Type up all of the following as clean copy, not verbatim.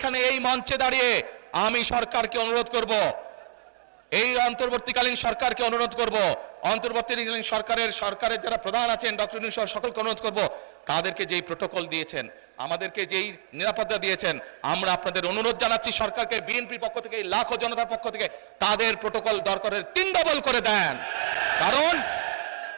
এইখানে এই মঞ্চে দাঁড়িয়ে আমি সরকারকে অনুরোধ করব, এই অন্তর্বর্তীকালীন সরকারকে অনুরোধ করব, অন্তর্বর্তীকালীন সরকারের যারা প্রধান আছেন ডক্টর ইউনূস সকলকে অনুরোধ করব, তাদেরকে যেই প্রোটোকল দিয়েছেন, আমাদেরকে যেই নিরাপত্তা দিয়েছেন, আমরা আপনাদের অনুরোধ জানাচ্ছি সরকারকে, বিএনপির পক্ষ থেকে, লাখো জনতার পক্ষ থেকে তাদের প্রোটোকল দরকারের 3 ডবল করে দেন। কারণ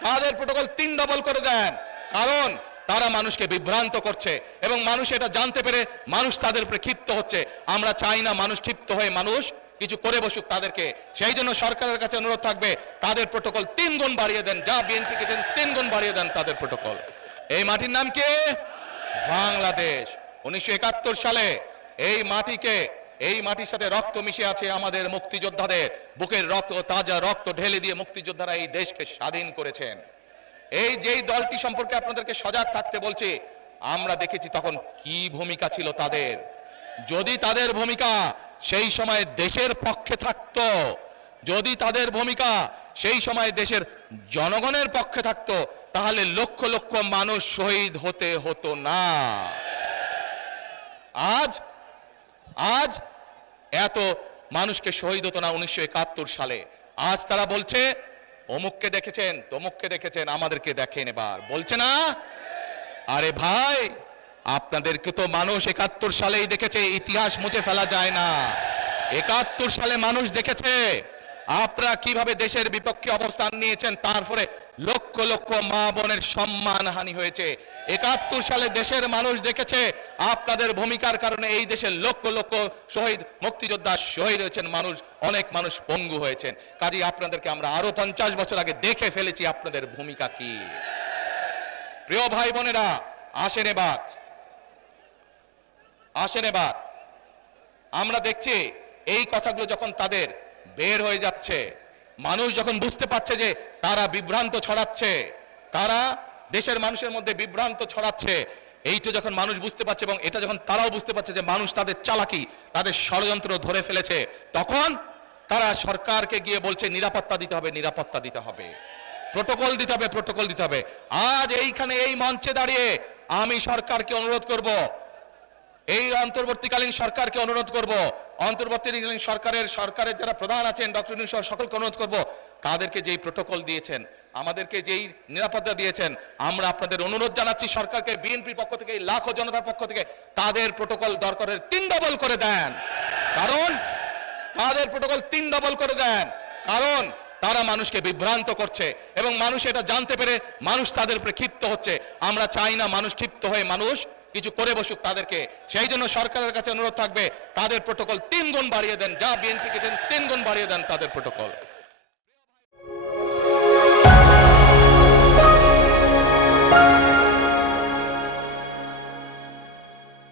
তাদের প্রোটোকল 3 ডবল করে দেন, কারণ তারা মানুষকে বিভ্রান্ত করছে এবং মানুষ এটা জানতে পেরে মানুষ তাদের উপরে ক্ষিপ্ত হচ্ছে। আমরা চাই না মানুষ ক্ষিপ্ত হয়ে মানুষ কিছু করে বসুক তাদেরকে। সেই জন্য সরকারের কাছে অনুরোধ থাকবে তাদের প্রোটোকল 3 গুণ বাড়িয়ে দেন, যা বিএনপিকে দেন 3 গুণ বাড়িয়ে দেন তাদের প্রোটোকল। এই মাটির নাম কি? বাংলাদেশ। 1971 সালে এই মাটিকে, এই মাটির সাথে রক্ত মিশে আছে আমাদের মুক্তিযোদ্ধাদের, বুকের রক্ত, তাজা রক্ত ঢেলে দিয়ে মুক্তিযোদ্ধারা এই দেশকে স্বাধীন করেছেন। এই যেই দলটি সম্পর্কে আপনাদেরকে সজাগ থাকতে বলছি, আমরা দেখেছি তখন কি ভূমিকা ছিল তাদের। যদি তাদের ভূমিকা সেই সময় দেশের পক্ষে থাকতো, যদি তাদের ভূমিকা সেই সময় দেশের জনগণের পক্ষে থাকতো, তাহলে লক্ষ লক্ষ মানুষ শহীদ হতে হতো না। আজ এত মানুষকে শহীদ হতো না 1971 সালে। আজ তারা বলছে অমুককে দেখেছেন, তমুককে দেখেছেন, আমাদেরকে দেখেন এবার, বলছে না? আরে ভাই, আপনাদেরকে তো মানুষ 71 সালেই দেখেছে, ইতিহাস মুছে ফেলা যায় না। 71 সালে মানুষ দেখেছে আপনারা কিভাবে দেশের বিপক্ষে অবস্থান নিয়েছেন, তারপরে লক্ষ লক্ষ মা বোনের সম্মানহানি হয়েছে। 71 সালে দেশের মানুষ দেখেছে আপনাদের ভূমিকার কারণে এই দেশের লক্ষ লক্ষ শহীদ মুক্তিযোদ্ধা শহীদ হয়েছেন, মানুষ, অনেক মানুষ পঙ্গু হয়েছেন। কাজেই আপনাদেরকে আমরা আরো 50 বছর আগে দেখে ফেলেছি আপনাদের ভূমিকা কি। প্রিয় ভাই বোনেরা, আসেন এবার আমরা দেখছি এই কথাগুলো যখন তাদের বের হয়ে যাচ্ছে, মানুষ যখন বুঝতে পারছে যে তারা বিভ্রান্ত ছড়াচ্ছে, তারা দেশের মানুষের মধ্যে বিভ্রান্ত ছড়াচ্ছে, এইটা যখন মানুষ বুঝতে পারছে এবং এটা যখন তারাও বুঝতে পারছে যে মানুষ তাদের চালাকি, তাদের ষড়যন্ত্র ধরে ফেলেছে, তখন তারা সরকারকে গিয়ে বলছে নিরাপত্তা দিতে হবে, নিরাপত্তা দিতে হবে, প্রোটোকল দিতে হবে, প্রোটোকল দিতে হবে। আজ এইখানে এই মঞ্চে দাঁড়িয়ে আমি সরকারকে অনুরোধ করব, এই অন্তর্বর্তীকালীন সরকারকে অনুরোধ করব, অন্তর্বর্তীকালীন সরকারের যারা প্রধান আছেন ডক্টর ইউনূস সকলকে অনুরোধ করব, তাদেরকে যেই প্রোটোকল দিয়েছেন, আমাদেরকে যেই নিরাপত্তা দিয়েছেন, আমরা আপনাদের অনুরোধ জানাচ্ছি সরকারকে, বিএনপির পক্ষ থেকে, লাখো জনতার পক্ষ থেকে তাদের প্রোটোকল দরকারের 3 ডবল করে দেন। কারণ তাদের প্রোটোকল 3 ডবল করে দেন, কারণ তারা মানুষকে বিভ্রান্ত করছে এবং মানুষ এটা জানতে পেরে মানুষ তাদের উপরে ক্ষিপ্ত হচ্ছে। আমরা চাই না মানুষ ক্ষিপ্ত হয়ে মানুষ কিছু করে বসুক তাদেরকে। সেই জন্য সরকারের কাছে অনুরোধ থাকবে তাদের প্রোটোকল 3 গুণ বাড়িয়ে দেন, যা বিএনপিকে দেন 3 গুণ বাড়িয়ে দেন তাদের প্রোটোকল।